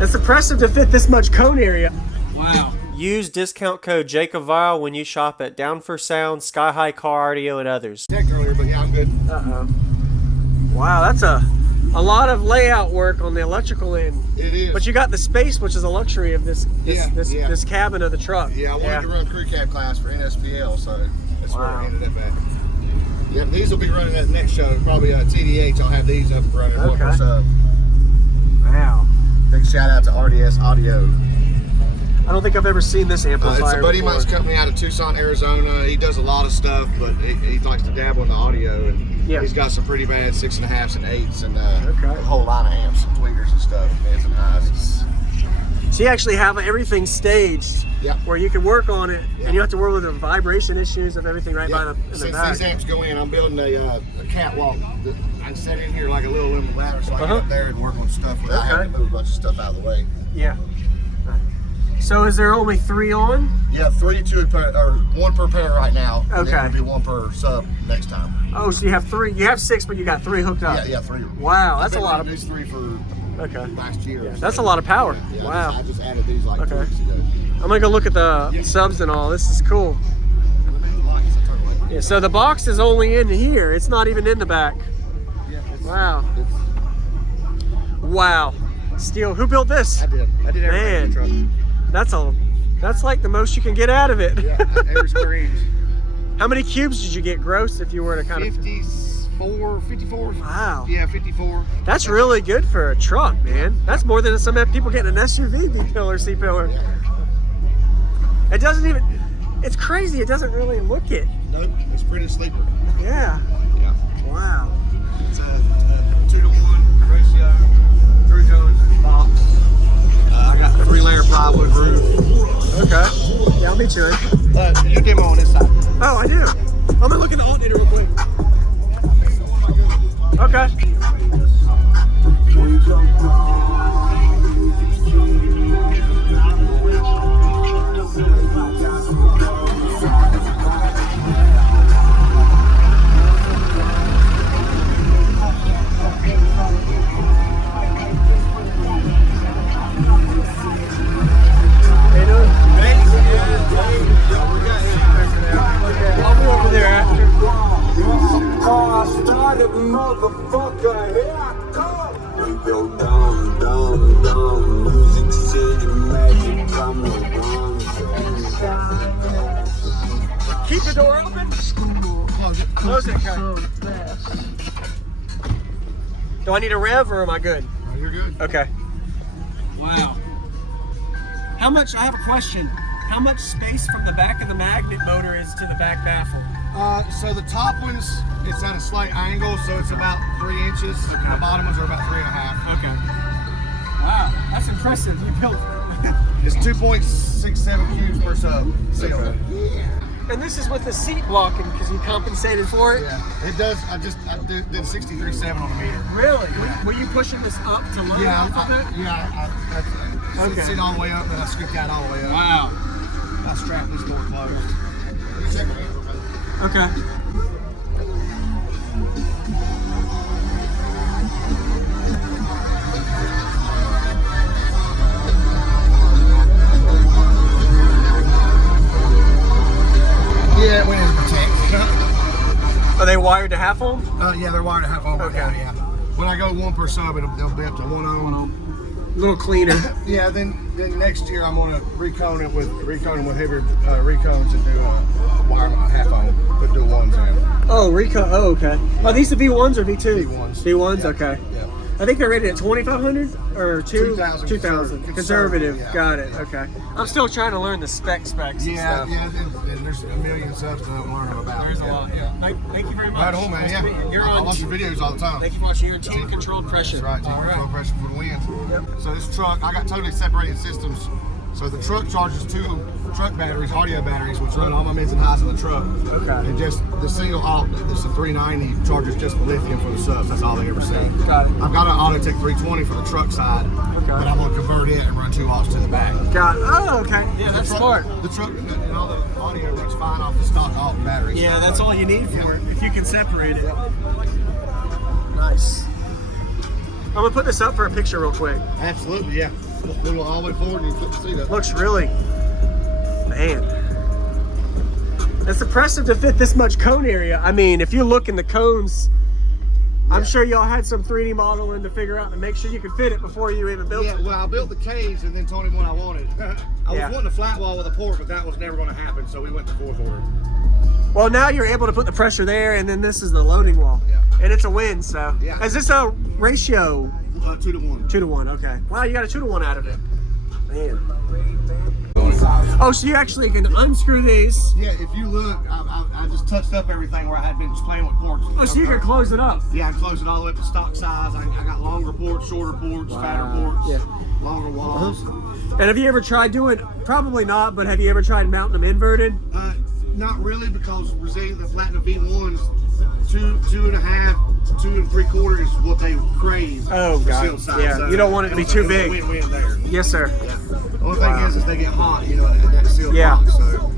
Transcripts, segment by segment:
It's impressive to fit this much cone area. Wow. Use discount code JacobViral when you shop at Down for Sound, SkyHigh Car Audio, and others. Checked earlier, but yeah, I'm good. Wow, that's a lot of layout work on the electrical end. It is. But you got the space, which is a luxury of this cabin of the truck. Yeah, I wanted to run crew cab class for NSPL, so that's where I ended up at. Yeah, these will be running at the next show. Probably TDH. I'll have these up and running. Okay. Wow. Big shout out to RDS Audio. I don't think I've ever seen this amplifier It's a buddy of before. mine's company out of Tucson, Arizona. He does a lot of stuff, but he likes to dabble in the audio, and he's got some pretty bad 6.5s and 8s, and a whole line of amps and tweeters and stuff, mids and highs. So you actually have everything staged, where you can work on it, and you have to work with the vibration issues of everything right by in the back. These amps go in, I'm building a catwalk. I can set in here like a little aluminum ladder, so I can get up there and work on stuff without having to move a bunch of stuff out of the way. Yeah. So is there only 3 on? Yeah, 3, 2, or 1 per pair right now. Okay. And then it'll be 1 per sub next time. Oh, so you have 3. You have 6, but you got 3 hooked up. Yeah, 3. Wow, that's a lot of. These 3 for last year. Yeah, that's a lot of power. Yeah, wow. I just added these like 2 weeks ago. I'm gonna go look at the subs and all. This is cool. Yeah, so the box is only in here. It's not even in the back. Yeah, wow. Wow. Steel. Who built this? I did everything in the truck. That's like the most you can get out of it. Yeah, every square inch. How many cubes did you get gross if you were to kind of? 54. Wow. Yeah, 54. That's really good for a truck, man. That's more than some people getting an SUV B-pillar, C-pillar. Yeah. It doesn't even, it's crazy. It doesn't really look it. Nope, it's pretty sleeper. Yeah. Yeah. Wow. It's a 2-to-1 ratio, through joints, box. I got a 3-layer plywood roof. Okay. Yeah, I'll meet you in. You demo on this side. Oh, I do. I'm gonna look at the alternator real quick. Okay. I'll be over there after. Motherfucker, here I come. We go down, down, down. Music City, magic, come around. Keep the door open. Close it. Close it, okay. Do I need a rev or am I good? Oh, you're good. Okay. Wow. How much, I have a question. How much space from the back of the magnet motor is to the back baffle? So the top ones, it's at a slight angle, so it's about 3 inches. The bottom ones are about 3.5. Okay. Wow, that's impressive. You built It's 2.67 cubes per sub. Seal. And this is with the seat blocking because you compensated for it? Yeah, it does. I did 63.7 on the meter. Really? Were you pushing this up to low? Yeah, Okay. sit all the way up, and I scooped that all the way up. Wow. I strapped this door closed. Check my hand real quick. Okay. Yeah, it went in protect. Are they wired to half ohm? Yeah, they're wired to half ohm. Okay. Yeah. When I go 1 per sub, they'll be up to 1 ohm. A little cleaner. Yeah, then next year I'm gonna recone it with heavier recones and do wire half ohm, put dual ones in. Oh, Recon. Oh, okay. Are these the V1s or V2? V1s. V1s, Yeah. okay. Yeah. I think they're rated at 2,500 or 2,000. 2,000. Conservative. Yeah. Got it. Okay. I'm still trying to learn the specs and Yeah, stuff. and there's a million subs to learn them about. There's a lot. Yeah. Thank you very much. Right on, man. Nice Yeah. to meet you. You're I on. watch your videos all the time. Thank you for watching. You're in team controlled pressure. That's right. Team control pressure for the wind. Yep. So this truck, I got totally separated systems. So the truck charges 2 truck batteries, audio batteries, which run all my mids and highs in the truck. Okay. And just the single alt, it's a 390, charges just for lithium for the subs. That's all they ever see. Got it. I've got an Autotech 320 for the truck side, but I'm gonna convert it and run 2 alts to the back. Got it. Oh, okay. Yeah, that's smart. The truck and all the audio runs fine off the stock alt batteries. Yeah, that's all you need for it, if you can separate it. Nice. I'm gonna put this up for a picture real quick. Absolutely, yeah. Little all the way forward and you flip the seat up. Looks really, man. It's impressive to fit this much cone area. I mean, if you look in the cones, I'm sure y'all had some 3D modeling to figure out to make sure you could fit it before you even built it. Yeah, well, I built the cage and then told him what I wanted. I was wanting a flat wall with a port, but that was never going to happen, so we went to 4th order. Well, now you're able to put the pressure there, and then this is the loading wall. Yeah. And it's a win, so. Yeah. Is this a ratio? 2 to 1. 2 to 1, okay. Wow, you got a 2 to 1 out of it. Man. Oh, so you actually can unscrew these. Yeah, if you look, I just touched up everything where I had been just playing with ports. Oh, so you can close it up. Yeah, I closed it all the way up to stock size. I got longer ports, shorter ports, fatter ports, longer walls. And have you ever tried doing, probably not, but have you ever tried mounting them inverted? Not really, because the Platinum V1s, 2.5, 2 3/4 is what they crave. Oh, for God. seal size. Yeah, So you don't want it to be too big. Win-win there. Yes, sir. Yeah. The only thing is they get hot, you know, that sealed box. So.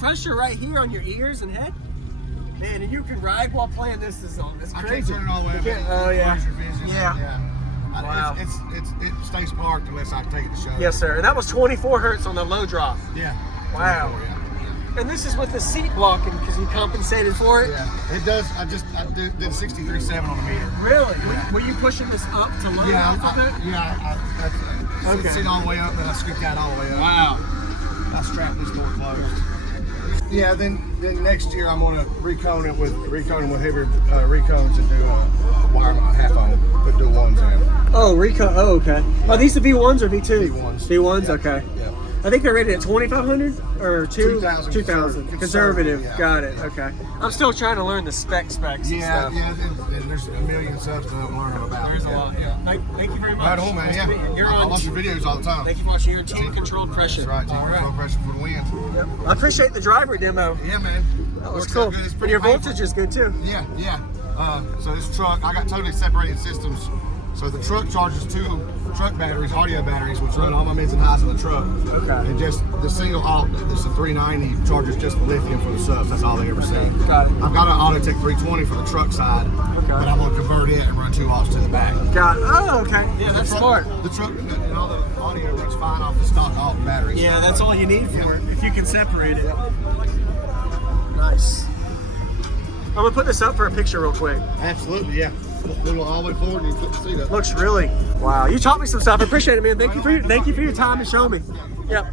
Pressure right here on your ears and head, man, and you can ride while playing this song. It's crazy. I can't turn it all the way up. Oh yeah. Yeah. Wow. It stays parked unless I take it to show. Yes, sir. And that was 24 hertz on the low drop. Yeah. Wow. 24, yeah. And this is with the seat blocking because you compensated for it. Yeah. It does. I did 63.7 on the meter. Really? Yeah. Were you pushing this up to low? I sit all the way up, and I scooped that all the way up. Wow. I strapped this door closed. Yeah, then next year I'm gonna recone it with heavier recones and do wire half on, put dual ones in. Oh, recone. Oh, okay. Yeah. Are these the V1s or V2? V1s. V1s. Yeah. Okay. Yeah. I think they're rated at 2,500 or 2,000. Conservative. Yeah. Got it. Okay. I'm still trying to learn the specs. Yeah, and stuff. yeah. And there's a million subs to learn about. There's a lot. Yeah. Thank you very much. Right on, man. Yeah. I watch your videos all the time. Thank you for watching. You're team controlled pressure. That's right. Team controlled pressure for the win. Yep. I appreciate the driver demo. Yeah, man. That was cool. And your voltage is good too. Yeah, yeah. So this truck, I got totally separated systems. So the truck charges 2 truck batteries, audio batteries, which run all my mids and highs in the truck. Okay. And just the single alt, it's a 390, charges just the lithium for the subs. That's all they ever see. Got it. I've got an Autotech 320 for the truck side, but I'm gonna convert it and run 2 alts to the back. Got it. Oh, okay. Yeah, that's smart. The truck and all the audio runs fine off the stock alt batteries. Yeah, that's all you need for it, if you can separate it. Nice. I'm gonna put this up for a picture real quick. Absolutely, yeah. little all the way forward and you flip the seat up. Looks really, wow. You taught me some stuff. I appreciate it, man. Thank you for your time and showing me. Yep.